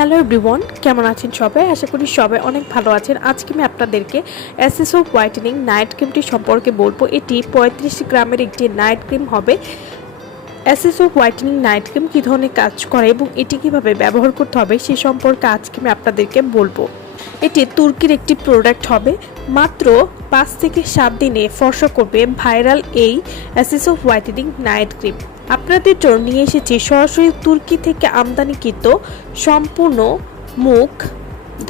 Hello everyone কেমন আছেন সবাই? আশা করি সবাই অনেক ভালো আছেন। আজকে আমি আপনাদেরকে এসএসও হোয়াইটেনিং নাইট ক্রিমটি সম্পর্কে বলব। এটি পঁয়ত্রিশ গ্রামের একটি নাইট ক্রিম হবে। এসএসও হোয়াইটেনিং নাইট ক্রিম কী ধরনের কাজ করে এবং এটি কীভাবে ব্যবহার করতে হবে সে সম্পর্কে আজকে আমি আপনাদেরকে বলব। এটি তুর্কির একটি প্রোডাক্ট হবে। মাত্র পাঁচ থেকে সাত দিনে ফর্সা করবে ভাইরাল এই অ্যাসেসো হোয়াইটেনিং নাইট ক্রিম আপনাদের জন্য নিয়ে এসেছি সরাসরি তুর্কি থেকে আমদানিকৃত সম্পূর্ণ মুখ,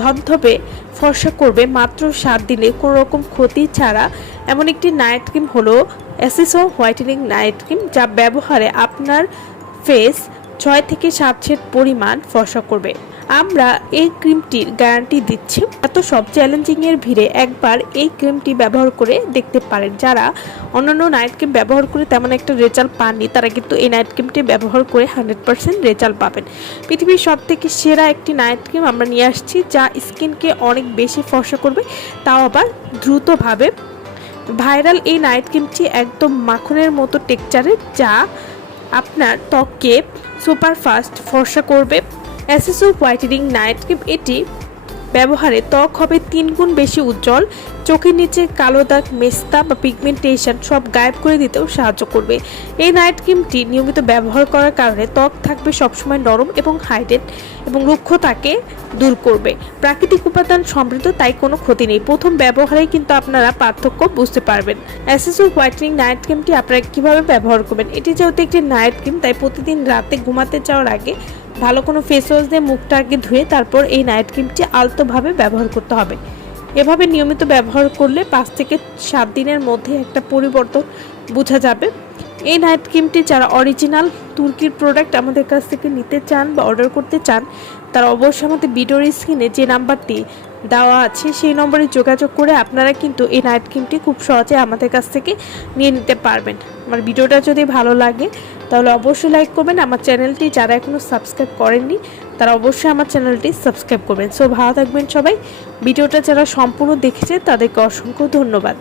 ধবধবে, ফর্সা করবে মাত্র সাত দিনে। কোনো রকম ক্ষতি ছাড়া এমন একটি নাইট ক্রিম হলো অ্যাসিসো হোয়াইটেনিং নাইট ক্রিম, যা ব্যবহারে আপনার ফেস ছয় থেকে সাত ছেদ পরিমাণ ফর্সা করবে। আমরা এই ক্রিমটির গ্যারান্টি দিচ্ছি। এত সব চ্যালেঞ্জিং এর ভিড়ে একবার এই ক্রিমটি ব্যবহার করে দেখতে পারেন। যারা অন্যান্য নাইট ক্রিম ব্যবহার করে তেমন একটা রেজাল্ট পাননি, তারা কিন্তু এই নাইট ক্রিমটি ব্যবহার করে হান্ড্রেড পার্সেন্ট রেজাল্ট পাবেন। পৃথিবীর সব থেকে সেরা একটি নাইট ক্রিম আমরা নিয়ে আসছি, যা স্কিনকে অনেক বেশি ফর্সা করবে, তাও আবার দ্রুতভাবে। ভাইরাল এই নাইট ক্রিমটি একদম মাখনের মতো টেক্সচারের, যা আপনার ত্বককে সুপারফাস্ট ফর্সা করবে। অ্যাসেসো হোয়াইটেনিং নাইট ক্রিম এটি ব্যবহারে ত্বক হবে তিন গুণ বেশি উজ্জ্বল, চোখের নিচে কালো দাগ, মেস্তা বা পিগমেন্টেশন সব গায়েব করে দিতেও সাহায্য করবে। এই নাইট ক্রিমটি নিয়মিত ব্যবহার করার কারণে ত্বক থাকবে সবসময় নরম এবং হাইড্রেট এবং রুক্ষতাকে দূর করবে। প্রাকৃতিক উপাদান সমৃদ্ধ, তাই কোনো ক্ষতি নেই। প্রথম ব্যবহারেই কিন্তু আপনারা পার্থক্য বুঝতে পারবেন। অ্যাসেসো হোয়াইটেনিং নাইট ক্রিমটি আপনারা কীভাবে ব্যবহার করবেন? এটি যেহেতু একটি নাইট ক্রিম, তাই প্রতিদিন রাতে ঘুমাতে যাওয়ার আগে ভালো কোনো ফেস ওয়াশ দিয়ে মুখটা আগে ধুয়ে তারপর এই নাইট ক্রিমটি আলতোভাবে ব্যবহার করতে হবে। এভাবে নিয়মিত ব্যবহার করলে পাঁচ থেকে সাত দিনের মধ্যে একটা পরিবর্তন বোঝা যাবে। এই নাইট ক্রিমটি যারা অরিজিনাল তুর্কির প্রোডাক্ট আমাদের কাছ থেকে নিতে চান বা অর্ডার করতে চান, তারা অবশ্যই আমাদের ভিডিওর স্ক্রিনে যে নাম্বারটি দেওয়া আছে, সেই নম্বরে যোগাযোগ করে আপনারা কিন্তু এই নাইট ক্রিমটি খুব সহজে আমাদের কাছ থেকে নিয়ে নিতে পারবেন। আমার ভিডিওটা যদি ভালো লাগে, তাহলে অবশ্যই লাইক করবেন। আমার চ্যানেলটি যারা এখনও সাবস্ক্রাইব করেননি, তারা অবশ্যই আমার চ্যানেলটি সাবস্ক্রাইব করবেন। সো, ভালো থাকবেন সবাই। ভিডিওটা যারা সম্পূর্ণ দেখেছে, তাদেরকে অসংখ্য ধন্যবাদ।